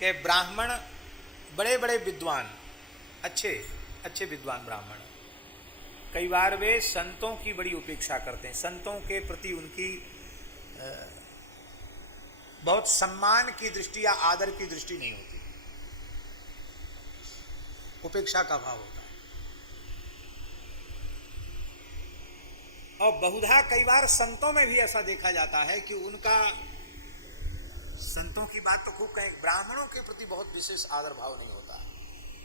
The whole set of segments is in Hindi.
कि ब्राह्मण बड़े बड़े विद्वान, अच्छे अच्छे विद्वान ब्राह्मण, कई बार वे संतों की बड़ी उपेक्षा करते हैं, संतों के प्रति उनकी बहुत सम्मान की दृष्टि या आदर की दृष्टि नहीं होती, उपेक्षा का भाव होता है। और बहुधा कई बार संतों में भी ऐसा देखा जाता है कि उनका, संतों की बात तो खूब कहें, ब्राह्मणों के प्रति बहुत विशेष आदर भाव नहीं होता।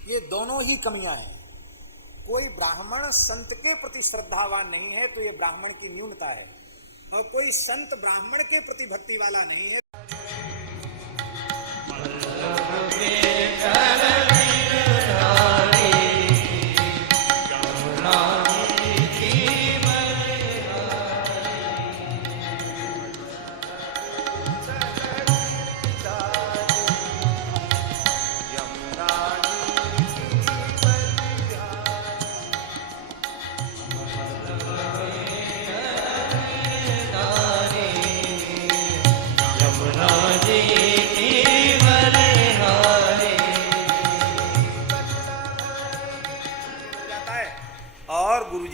ये दोनों ही कमियां हैं। कोई ब्राह्मण संत के प्रति श्रद्धावान नहीं है तो ये ब्राह्मण की न्यूनता है, और कोई संत ब्राह्मण के प्रति भक्ति वाला नहीं है।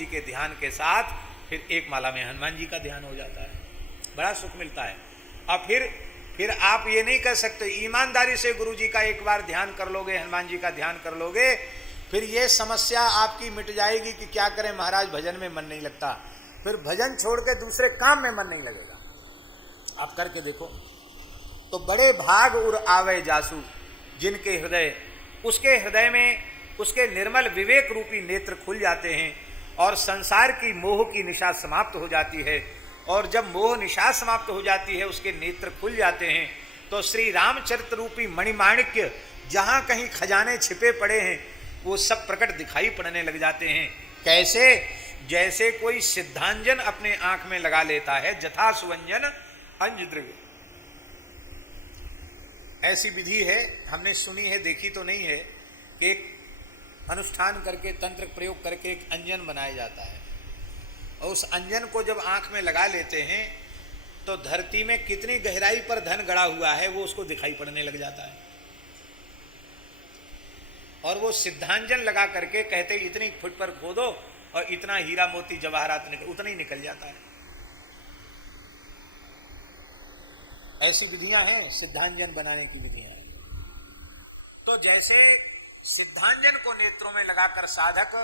के ध्यान के साथ फिर एक माला में हनुमान जी का ध्यान हो जाता है, बड़ा सुख मिलता है। और फिर आप ये नहीं कह सकते, ईमानदारी से गुरु जी का एक बार ध्यान कर लोगे, हनुमान जी का ध्यान कर लोगे, फिर ये समस्या आपकी मिट जाएगी कि क्या करें महाराज, भजन में मन नहीं लगता, फिर भजन छोड़ के दूसरे काम में मन नहीं लगेगा। आप करके देखो तो बड़े भाग उर आवे जासू, जिनके हृदय, उसके हृदय में उसके निर्मल विवेक रूपी नेत्र खुल जाते हैं और संसार की मोह की निशा समाप्त हो जाती है। और जब मोह निशा समाप्त हो जाती है, उसके नेत्र खुल जाते हैं, तो श्री रामचरित रूपी मणिमाणिक्य जहाँ कहीं खजाने छिपे पड़े हैं वो सब प्रकट दिखाई पड़ने लग जाते हैं। कैसे? जैसे कोई सिद्धांजन अपने आंख में लगा लेता है, जथा सुवंजन अंजद्रव्य। ऐसी विधि है, हमने सुनी है, देखी तो नहीं है, कि एक अनुष्ठान करके, तंत्र प्रयोग करके एक अंजन बनाया जाता है, और उस अंजन को जब आंख में लगा लेते हैं तो धरती में कितनी गहराई पर धन गड़ा हुआ है वो उसको दिखाई पड़ने लग जाता है। और वो सिद्धांजन लगा करके कहते इतनी फुट पर खोदो और इतना हीरा मोती जवाहरात निकल, उतना ही निकल जाता है। ऐसी विधियां हैं, सिद्धांजन बनाने की विधियां हैं। तो जैसे सिद्धांजन को नेत्रों में लगाकर साधक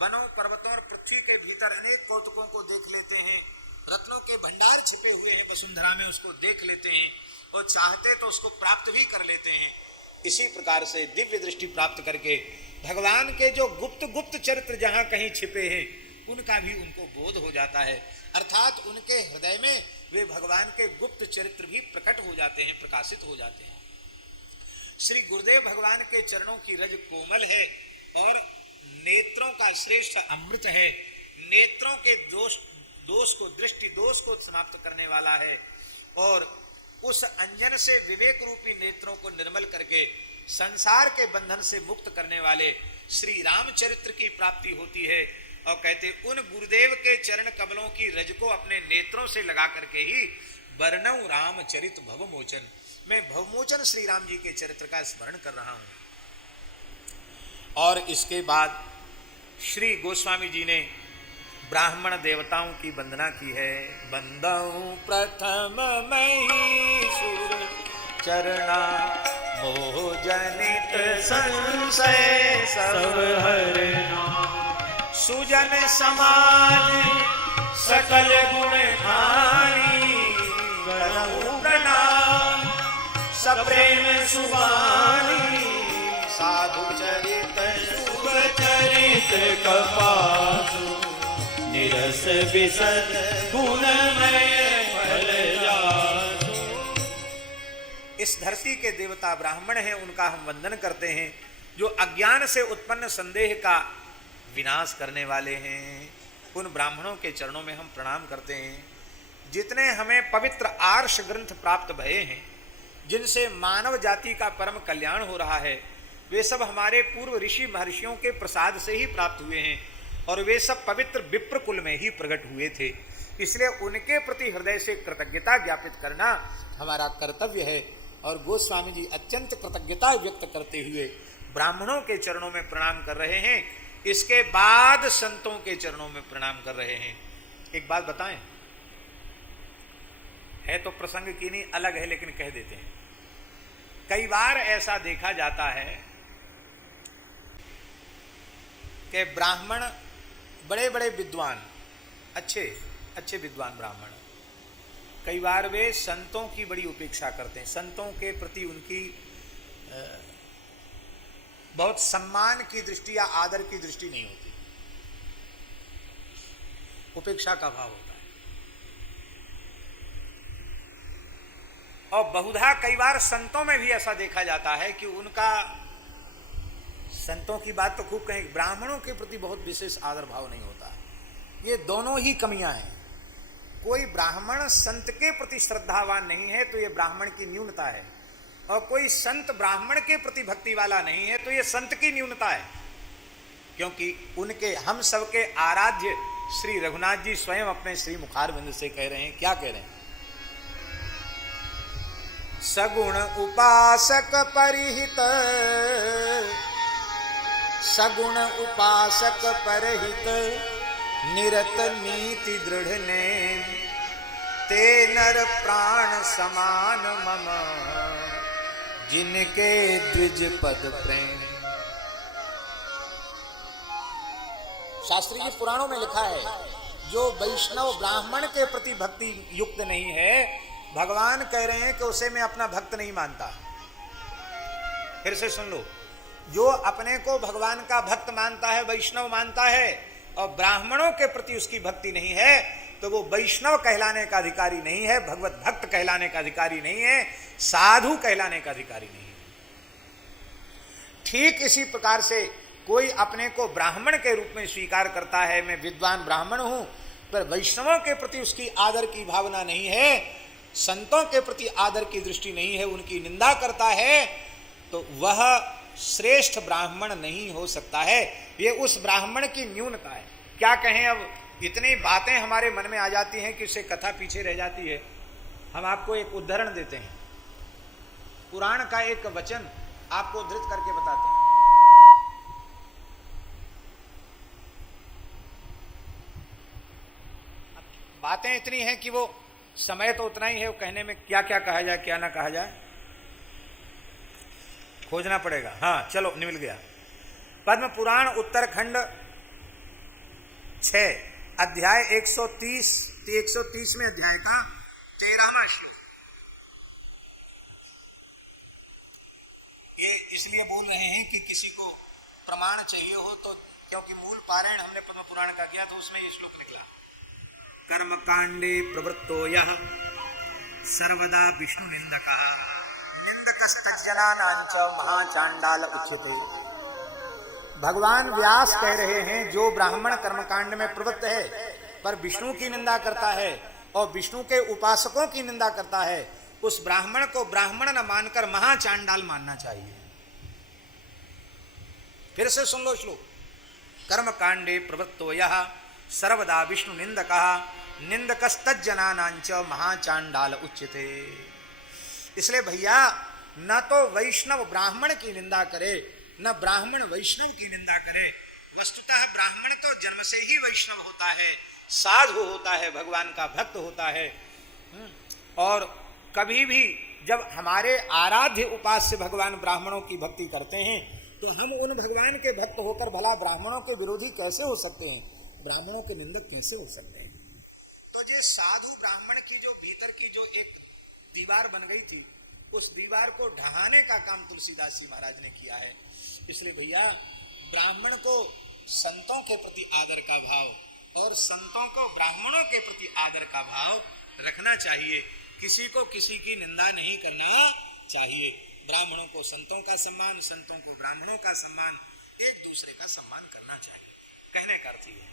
वनों, पर्वतों और पृथ्वी के भीतर अनेक कौतुकों को देख लेते हैं, रत्नों के भंडार छिपे हुए हैं वसुंधरा में, उसको देख लेते हैं, और चाहते तो उसको प्राप्त भी कर लेते हैं। इसी प्रकार से दिव्य दृष्टि प्राप्त करके भगवान के जो गुप्त गुप्त चरित्र जहां कहीं छिपे हैं उनका भी उनको बोध हो जाता है, अर्थात उनके हृदय में वे भगवान के गुप्त चरित्र भी प्रकट हो जाते हैं, प्रकाशित हो जाते हैं। श्री गुरुदेव भगवान के चरणों की रज कोमल है और नेत्रों का श्रेष्ठ अमृत है, नेत्रों के दोष को, दृष्टि दोष को समाप्त करने वाला है, और उस अंजन से विवेक रूपी नेत्रों को निर्मल करके संसार के बंधन से मुक्त करने वाले श्री रामचरित्र की प्राप्ति होती है। और कहते उन गुरुदेव के चरण कमलों की रज को अपने नेत्रों से लगा करके ही वर्णऊ रामचरित भवमोचन, मैं भवमोचन श्री राम जी के चरित्र का स्मरण कर रहा हूं। और इसके बाद श्री गोस्वामी जी ने ब्राह्मण देवताओं की वंदना की है। बंदऊ प्रथम महीसुर चरणा, मोह जनित संशय सब हरना, सुजन समाज सकल गुण हानि, गणऊ प्रणाम सप्रेम सुवानी, साधु चरित शुभ चरित कपासु, निरस विशद गुणमय फल जासु। इस धरती के देवता ब्राह्मण हैं, उनका हम वंदन करते हैं, जो अज्ञान से उत्पन्न संदेह का विनाश करने वाले हैं। उन ब्राह्मणों के चरणों में हम प्रणाम करते हैं। जितने हमें पवित्र आर्ष ग्रंथ प्राप्त भये हैं, जिनसे मानव जाति का परम कल्याण हो रहा है, वे सब हमारे पूर्व ऋषि महर्षियों के प्रसाद से ही प्राप्त हुए हैं, और वे सब पवित्र विप्र कुल में ही प्रकट हुए थे। इसलिए उनके प्रति हृदय से कृतज्ञता ज्ञापित करना हमारा कर्तव्य है। और गोस्वामी जी अत्यंत कृतज्ञता व्यक्त करते हुए ब्राह्मणों के चरणों में प्रणाम कर रहे हैं, इसके बाद संतों के चरणों में प्रणाम कर रहे हैं। एक बात बताएं, है तो प्रसंग की नहीं अलग है, लेकिन कह देते हैं। कई बार ऐसा देखा जाता है कि ब्राह्मण बड़े बड़े विद्वान, अच्छे विद्वान ब्राह्मण, कई बार वे संतों की बड़ी उपेक्षा करते हैं, संतों के प्रति उनकी बहुत सम्मान की दृष्टि या आदर की दृष्टि नहीं होती, उपेक्षा का भाव होता है। और बहुधा कई बार संतों में भी ऐसा देखा जाता है कि उनका, संतों की बात तो खूब कहें, ब्राह्मणों के प्रति बहुत विशेष आदर भाव नहीं होता। ये दोनों ही कमियां हैं। कोई ब्राह्मण संत के प्रति श्रद्धावान नहीं है तो ये ब्राह्मण की न्यूनता है, और कोई संत ब्राह्मण के प्रति भक्ति वाला नहीं है तो ये संत की न्यूनता है। क्योंकि उनके, हम सबके आराध्य श्री रघुनाथ जी स्वयं अपने श्री मुखारविंद से कह रहे हैं, क्या कह रहे हैं? सगुण उपासक परिहित, सगुण उपासक परहित, निरत नीति दृढ़ ने, ते नर प्राण समान मम, जिनके द्विज पद प्रेम। शास्त्री जी पुराणों में लिखा है, जो वैष्णव ब्राह्मण के प्रति भक्ति युक्त नहीं है, भगवान कह रहे हैं कि उसे मैं अपना भक्त नहीं मानता। फिर से सुन लो, जो अपने को भगवान का भक्त मानता है, वैष्णव मानता है, और ब्राह्मणों के प्रति उसकी भक्ति नहीं है, तो वो वैष्णव कहलाने का अधिकारी नहीं है, भगवत भक्त कहलाने का अधिकारी नहीं है, साधु कहलाने का अधिकारी नहीं है। ठीक इसी प्रकार से कोई अपने को ब्राह्मण के रूप में स्वीकार करता है, मैं विद्वान ब्राह्मण हूं, पर वैष्णवों के प्रति उसकी आदर की भावना नहीं है, संतों के प्रति आदर की दृष्टि नहीं है, उनकी निंदा करता है, तो वह श्रेष्ठ ब्राह्मण नहीं हो सकता है। ये उस ब्राह्मण की न्यूनता है। क्या कहें, अब इतनी बातें हमारे मन में आ जाती हैं कि उससे कथा पीछे रह जाती है। हम आपको एक उदाहरण देते हैं, पुराण का एक वचन आपको उद्धृत करके बताते हैं। बातें इतनी हैं कि वो समय तो उतना ही है, वो कहने में क्या क्या कहा जाए क्या ना कहा जाए, खोजना पड़ेगा। हाँ चलो, मिल गया। पद्म पुराण उत्तरखंड 6 अध्याय 130वें अध्याय का 13वां श्लोक। ये इसलिए बोल रहे हैं कि किसी को प्रमाण चाहिए हो तो, क्योंकि मूल पारायण हमने पद्म पुराण का किया तो उसमें ये श्लोक निकला, कर्म कांडे प्रवृत्तो यः सर्वदा विष्णु निंदकः निंदकस्तज्जनानांच महाचांडाल उच्यते। भगवान व्यास कह रहे हैं, जो ब्राह्मण कर्मकांड में प्रवृत्त है पर विष्णु की निंदा करता है और विष्णु के उपासकों की निंदा करता है, उस ब्राह्मण को ब्राह्मण न मानकर महाचांडाल मानना चाहिए। फिर से सुन लो श्लोक, कर्मकांडे प्रवृत्तो यः सर्वदा विष्णु निंदकः निंदकस्तज्जनानांच महाचांडाल उच्यते। इसलिए भैया, न तो वैष्णव ब्राह्मण की निंदा करे, न ब्राह्मण वैष्णव की निंदा करे। वस्तुतः ब्राह्मण तो जन्म से ही वैष्णव होता है, साधु होता है, भगवान का भक्त होता है। और कभी भी जब हमारे आराध्य उपास्य भगवान ब्राह्मणों की भक्ति करते हैं, तो हम उन भगवान के भक्त होकर भला ब्राह्मणों के विरोधी कैसे हो सकते हैं, ब्राह्मणों के निंदक कैसे हो सकते हैं। तो ये साधु ब्राह्मण की जो भीतर की जो एक दीवार बन गई थी, उस दीवार को ढहाने का काम तुलसीदास जी महाराज ने किया है। इसलिए भैया, ब्राह्मण को संतों के प्रति आदर का भाव और संतों को ब्राह्मणों के प्रति आदर का भाव रखना चाहिए। किसी को किसी की निंदा नहीं करना चाहिए। ब्राह्मणों को संतों का सम्मान, संतों को ब्राह्मणों का सम्मान, एक दूसरे का सम्मान करना चाहिए। कहने का अर्थ ये है।